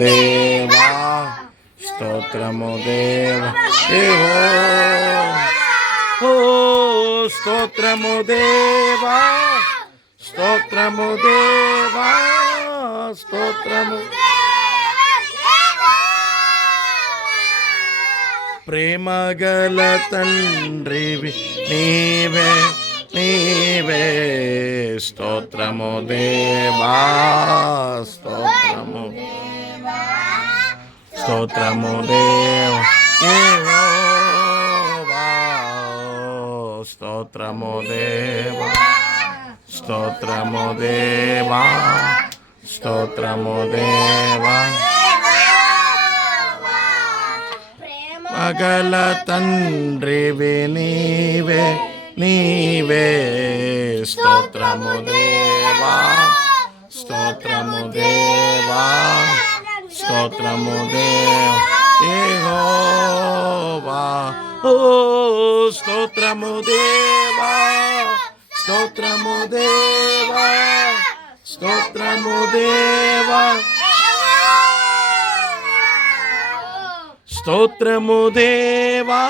దేవా స్తోత్రము దేవా ఓ స్తోత్రము దేవా స్తోత్రము దేవా స్తోత్రము ప్రేమగల తండ్రివి నీవే నీవే స్తోత్రము దేవా స్తోత్రము స్తోత్రము దేవా స్తోత్రము దేవా స్తోత్రము దేవా స్తోత్రము దేవా మగల తండ్రివి నీవే నీవే స్తోత్రము దేవా స్తోత్రము దేవా స్తోత్రము దేవా యెహోవా ఓ స్తోత్రము దేవా స్తోత్రము దేవా స్తోత్రము దేవా స్తోత్రము దేవా